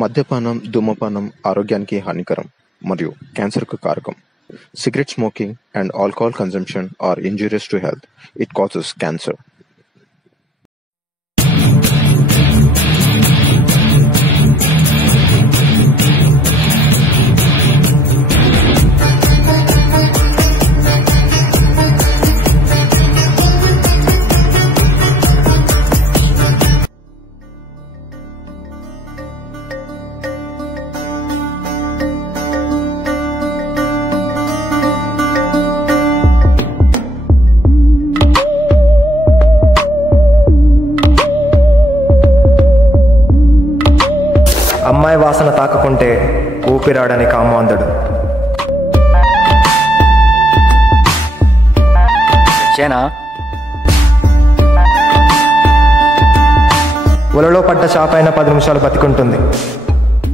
మద్యపానం, ధూమపానం ఆరోగ్యానికి హానికరం మరియు క్యాన్సర్కు కారకం. Cigarette smoking and alcohol consumption are injurious to health. It causes cancer. అమ్మాయి వాసన తాకకుంటే ఊపిరాడని కామాంధుడు. ఒలలో పడ్డ చాపైన 10 నిమిషాలు బతికుంటుంది,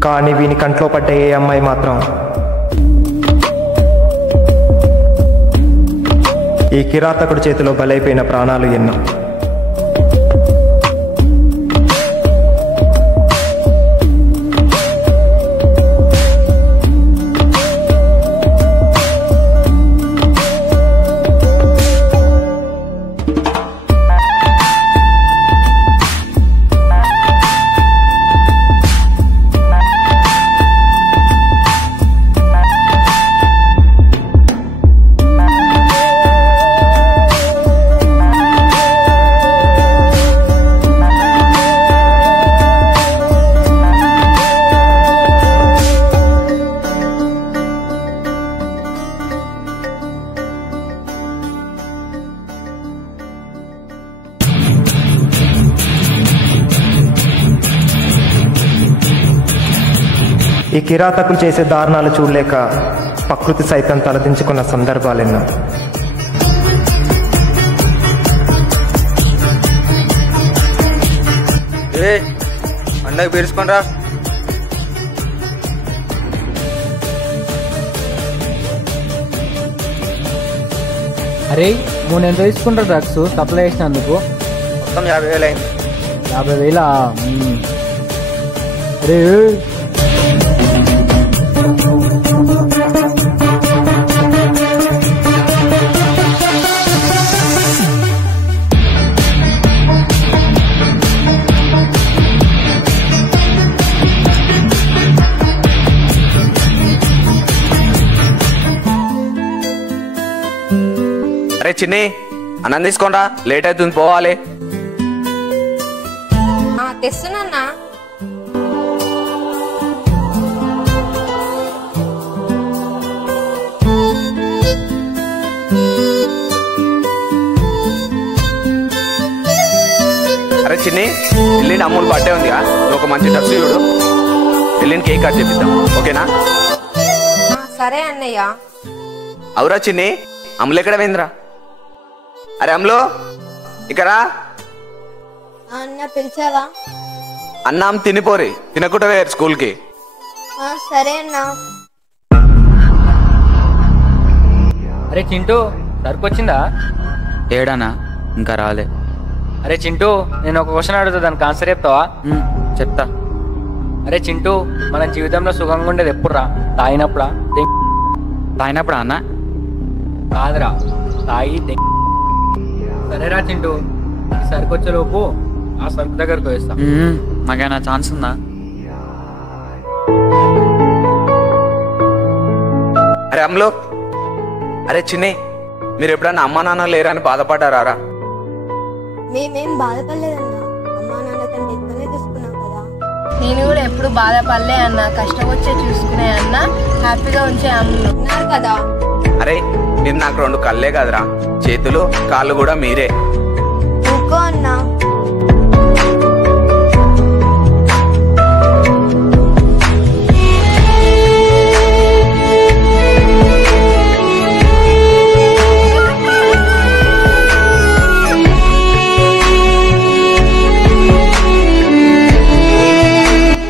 కానీ వీని కంట్లో పడ్డ ఏ అమ్మాయి మాత్రం ఈ కిరాతకుడి చేతిలో బలైపోయిన ప్రాణాలు ఎన్నో. ఈ కిరాతకులు చేసే దారుణాలు చూడలేక ప్రకృతి సైతం తలదించుకున్న సందర్భాలెన్నో. పండగ పేర్చుకోనరా. అరే మూడు ఎంత తీసుకుంటారు డ్రగ్స్ సప్లై చేసినందుకు? మొత్తం 50,000 అయింది. 50,000? అరే అరే చిన్ని, అన్నం తీసుకోండా, లేట్ అవుతుంది, పోవాలి. తెస్తున్నా. అరే చిన్ని, ఎల్లుండి అమ్ములు బర్త్డే ఉందిగా, ఒక మంచి డ్రెస్ చూడు, ఎల్లుండి కేక్ కట్ చేపిద్దాం, ఓకేనా? సరే అన్నయ్య. అవురా చిన్ని, అమ్ములు ఎక్కడ పోయిందిరా? అరే అమ్ములు, ఇకరా. అన్న పిలిచావా? అన్నం తినిపోరి, తినకుండా వేరు స్కూల్కి. సరే అన్నా. అరే చింటూ, సరుకొచ్చిందా? ఏడానా, ఇంకా రాలే. అరే చింటూ, నేను ఒక క్వశ్చన్ అడుగుతా, దానికి ఆన్సర్ చెప్తావా? చెప్తా. అరే చింటూ, మన జీవితంలో సుఖంగా ఉండేది ఎప్పుడురా? తాగినప్పుడా? తాగినప్పుడా అన్న? కాదురా, తాగి. సరేరా చింటూ, ఈ సరుకొచ్చేలోపు ఆ సరుకు దగ్గరకు వేస్తా. నాకైనా ఛాన్స్ ఉందా? అరే అమ్ములు, అరే చిన్ని, మీరు ఎప్పుడన్నా అమ్మా నాన్న లేరని బాధపడ్డారా? మేమేం బాధపడలేదన్నా, అమ్మా నాన్న కంటే ఎక్కువనే చూసుకున్నాం కదా. నేను కూడా ఎప్పుడు బాధపడలే అన్న, కష్టం వచ్చే చూసుకునే అన్న, హ్యాపీగా ఉంచే అమ్మున్నారు కదా. అరే మీరు నాకు 2 కళ్ళే కదరా, చేతులు కాళ్ళు కూడా మీరే. ఇంకో అన్నా.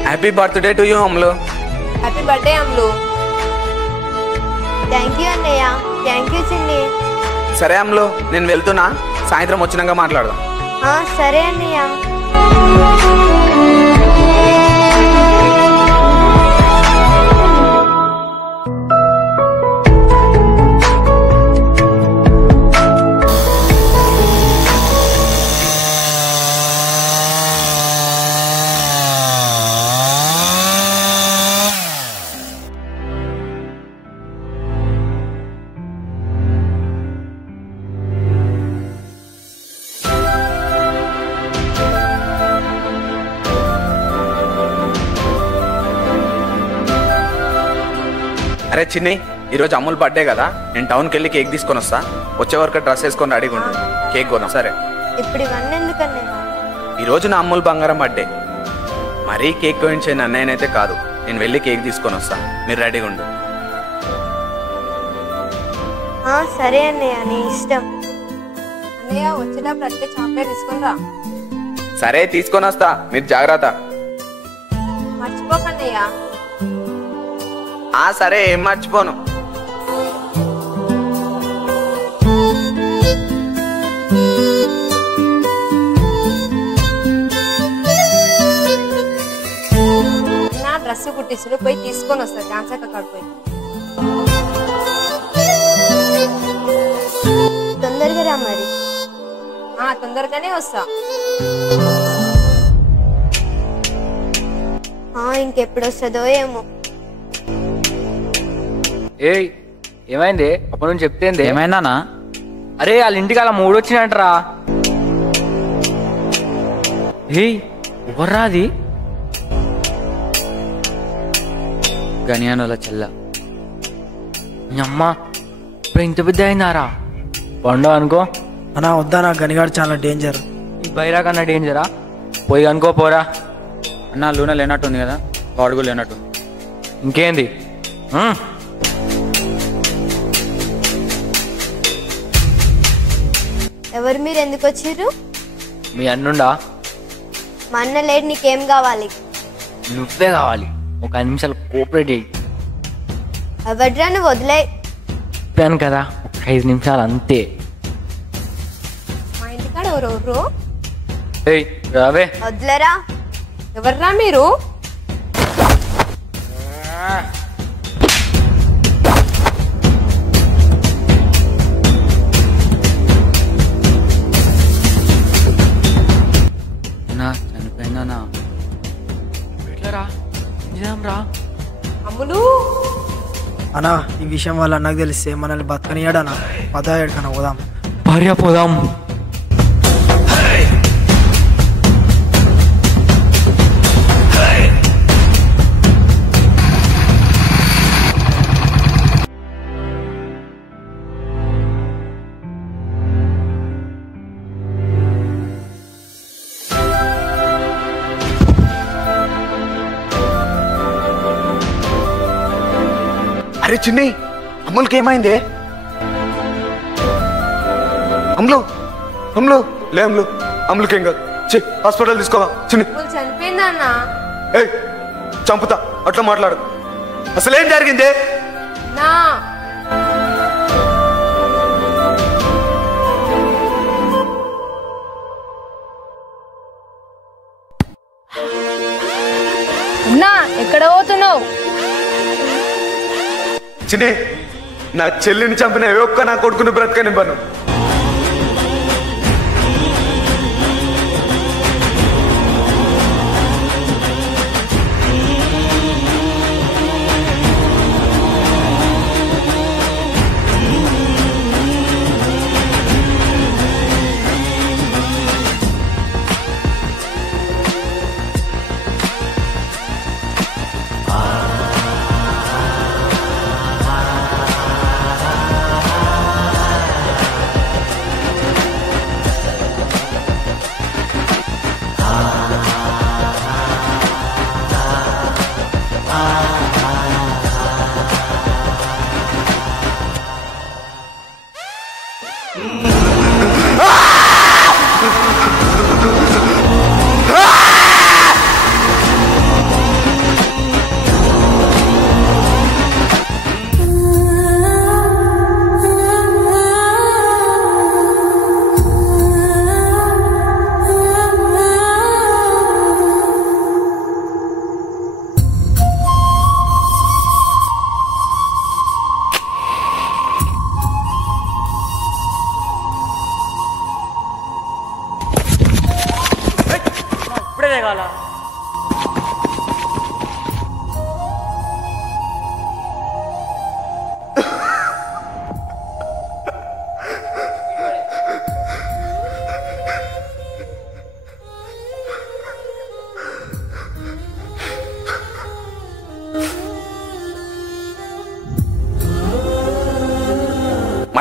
Happy birthday to you Ammulu. Happy birthday Ammulu. Thank you అన్నయ్య. థ్యాంక్ యూ చిన్ని. సరే అమ్ములు, నేను వెళ్తున్నా, సాయంత్రం వచ్చినాక మాట్లాడదాం. సరే అన్నయ్య. అరే చిన్ని, ఈరోజు అమ్ముల్ బర్త్డే కదా, నేను టౌన్కి వెళ్ళి కేక్ తీసుకొని వస్తా. వచ్చే వరకు డ్రెస్ వేసుకొని రెడీగా ఉండు, కేక్ కొనం. సరే. ఇప్పుడు ఇవన్నీ ఎందుకన్నయ్య? ఈరోజు నా అమ్ముల్ బంగారం బర్త్డే. మరీ కేక్ కోయించే అన్నయ్యనైతే కాదు, నేను వెళ్ళి కేక్ తీసుకొని వస్తా. మీరు రెడీగా ఉండు. సరే అన్నయ్య, నీ ఇష్టం. అన్నయ్య వచ్చేటప్పుడు అట్టే చాక్లెట్ తీసుకొని రా. సరే తీసుకొని వస్తా, మీరు జాగ్రత్త. మర్చిపోకన్నయ్య. సరే, ఏం మర్చిపోను. నా డ్రెస్ కుట్టించుడు పోయి తీసుకొని వస్తా ఝాన్సీ అక్క పోయి. తొందరగా రా మరి. తొందరగానే వస్తా. ఇంకెప్పుడు వస్తుందో ఏమో. ఏయ్ ఏమైంది? అప్పటి నుంచి చెప్తేంది? ఏమైందన్నా? అరే వాళ్ళ ఇంటికి అలా 3 వచ్చినట్రా. ఏయ్ ఎవర్రా అది? గనియాన్ వాళ్ళ చెల్ల. మీ అమ్మ ఇప్పుడు ఇంత పెద్ద అయిందారా? పండు అనుకో. అన్నా వద్దా, నా గనిగాడు చాలా డేంజర్. ఈ బైరా కన్నా డేంజరా? పోయి అనుకో పోరా. అన్న లూనా లేనట్టుంది కదా, వాడుగు లేనట్టు. ఇంకేంది? ఎవరు మీరు? ఎందుకు వచ్చిర్రు? మీ అన్నుండా? మా అన్న లేడు, నీకేం కావాలి? నువ్వే కావాలి. ఒక 5 నిమిషాలు కోఆపరేట్ చేయి. ఎవడ్రా నువ్వు? వదిలే. చెప్పాను కదా, ఒక 5 నిమిషాలు అంతే. మా ఇంటికాడ ఎవరెవరు? ఏయ్ రావే. వదిలేరా. ఎవర్రా మీరు? చనిపోయిందన్నా. ఎట్లరా? నిజంరా? అమ్ములు అన్నా ఈ విషయం వాళ్ళ అన్నకు తెలిస్తే మనల్ని బతకనియాడనా. పదా ఎక్కడికన్నా పోదాం. భార్య పోదాం. అరే చిన్ని, అమ్ములకి ఏమైంది? అమ్ములు అమ్ములు లే, అమ్ములు అమ్ములకి ఏం కాదు. హాస్పిటల్ తీసుకోవా చిన్ని. చనిపోయిందా అన్న? ఏ చంపుతా, అట్లా మాట్లాడు. అసలేం జరిగింది? నా అన్నా ఎక్కడ పోతున్నావు? చిన్ని, నా చెల్లిని చంపిన ఏ ఒక్క నా కొడుకుని బ్రతకనివ్వను.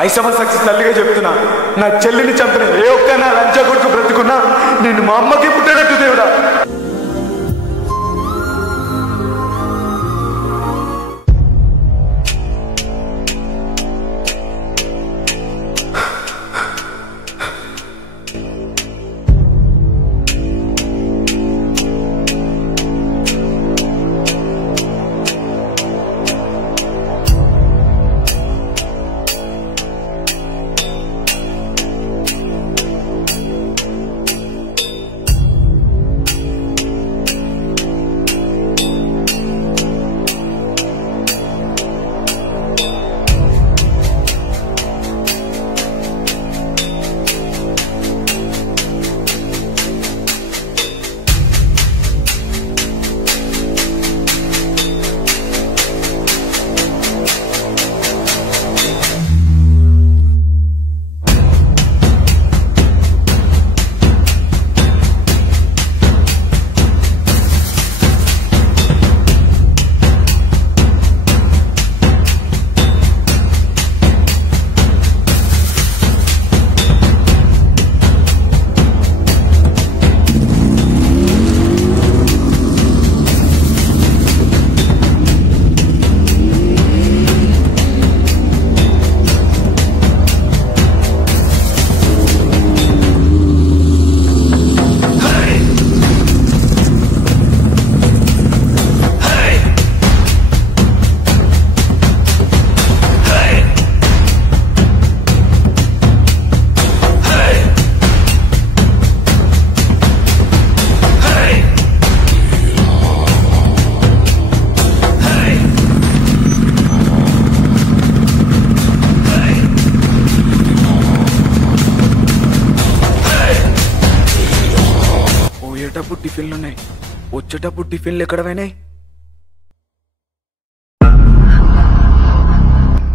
మైసమ్మ సక్సెస్ తల్లిగా చెప్తున్నా, నా చెల్లిని చంపిన ఏ ఒక్క నా లంచ కొడుకు బ్రతుకున్నా నేను మా అమ్మకి పుట్టేటట్టు దేవుడా. టిఫిన్లు ఉన్నాయి, వచ్చేటప్పుడు టిఫిన్లు ఎక్కడ పోయినాయి?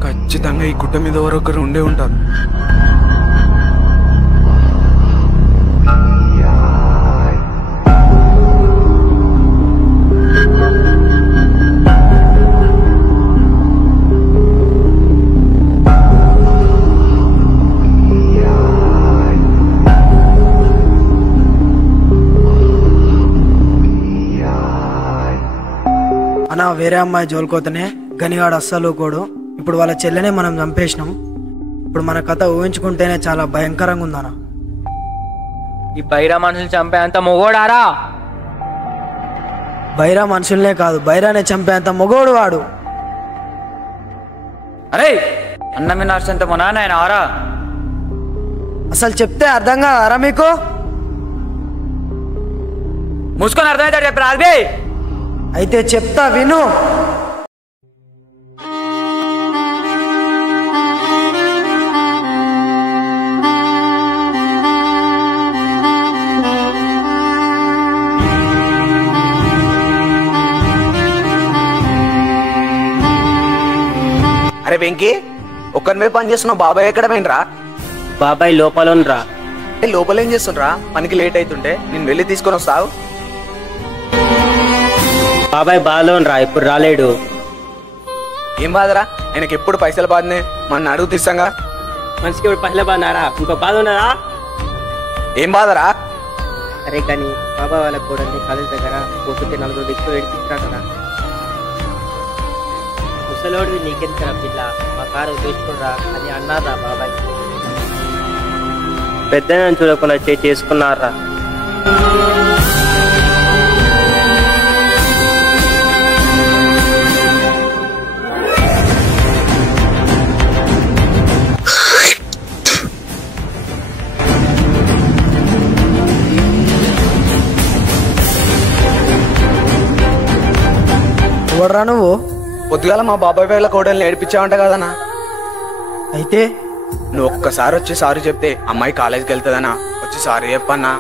ఖచ్చితంగా ఈ గుట్ట మీద ఎవరొకరు ఉండే ఉంటారు. అన్నా వేరే అమ్మాయి జోలుకోతనే గనిగాడు అస్సలు కోడు. ఇప్పుడు వాళ్ళ చెల్లెనే మనం చంపేసినాం. ఇప్పుడు మన కథ ఊహించుకుంటేనే చాలా భయంకరంగా ఉందన్నా. ఈ బైరా మనుషులు చంపేంత మొగోడారా? బైరా మనుషుల్నే కాదు, బైరానే చంపేంత మొగోడు వాడు. అరే అన్న మీ నర్సంత మా నాన్న ఆయన ఆరా. అసలు చెప్తే అర్థం కాదారా మీకు? మూసుకొని అర్థమవుతాడు చెప్పరా అది? అయితే చెప్తా విను. అరే వెంకీ, ఒక్కరిమే పని చేస్తున్నావు, బాబాయ్ ఎక్కడ పోయినరా? బాబాయ్ లోపల రా. లోపల ఏం చేస్తుండ్రా? పనికి లేట్ అవుతుంటే నేను వెళ్ళి తీసుకొని వస్తావు. బాబాయ్ బాధలో రా, ఇప్పుడు రాలేడు. ఏం బాధరా? ఆయనకి ఎప్పుడు పైసలు బాధనే, మన అడుగు తీసాగా. మనిషికి ఇప్పుడు పైసలు బాధనారా? ఇంకో బాధ ఉన్నదా? ఏం బాధరా? అరే కానీ బాబాయ్ వాళ్ళ కూడా కాలేజ్ దగ్గర పోతుంటే 4 దిక్కు ఏడిపించిరా కదా. ముసలోడిది నీకెందుకురా పిల్ల, మా కారు తీసుకురా అని అన్నారా బాబాయ్. పెద్ద చూడకుండా చేసుకున్నారా. ఎవడరా నువ్వు? పొద్దుగాల మా బాబాయ్ వాళ్ళ కోడల్ని ఏడిపించావంట కదనా? అయితే నువ్వు ఒక్కసారి వచ్చి సారీ చెప్తే అమ్మాయి కాలేజీకి వెళ్తుందనా. వచ్చి సారీ చెప్పన్నా.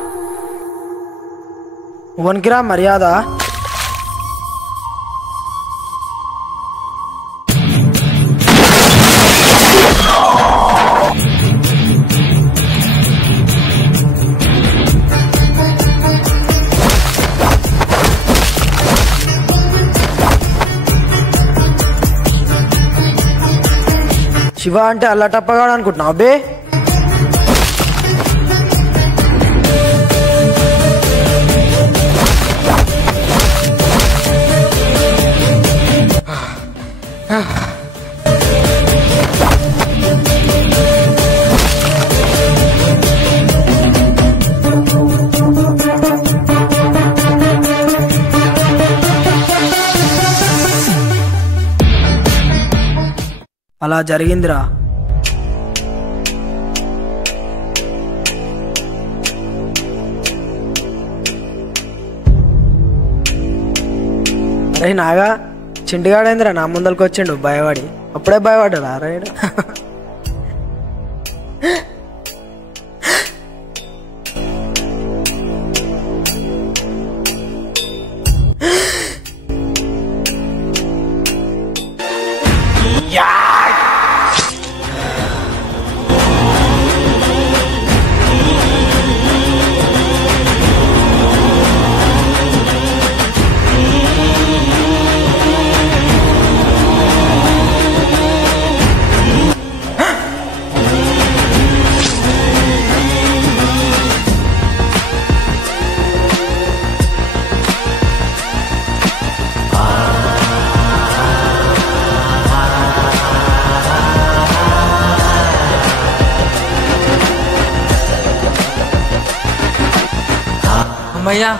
వన్కిరా మర్యాద. శివ అంటే అల్లటప్పగాడు అనుకుంటున్నావు అబ్బే. అలా జరిగిందిరా. అరే నాగా చింటిగాడేంద్రా నా ముందరికి వచ్చిండు భయపడి. అప్పుడే భయపడ్డా రాయుడు. అమ్మయ్యా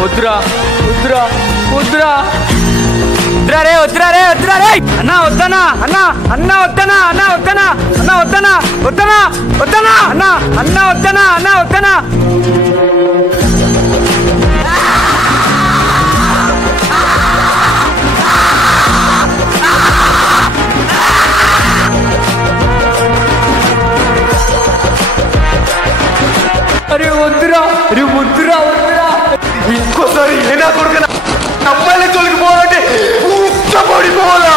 వద్దురా వద్దురా వద్దురా వద్దురా రే వద్దురా రే వద్దురా రే అన్నా వద్దనా అన్నా అన్నా వద్దనా అన్నా వద్దనా అన్నా వద్దనా వద్దనా వద్దనా అన్నా అన్నా వద్దనా అన్నా వద్దనా అరే వద్దురా అరే వద్దురా వద్దురా ఇంకోసారి ఏనా కొడుకు అమ్మాయిల జోలికి పోవాలంటే పడిపోవాలా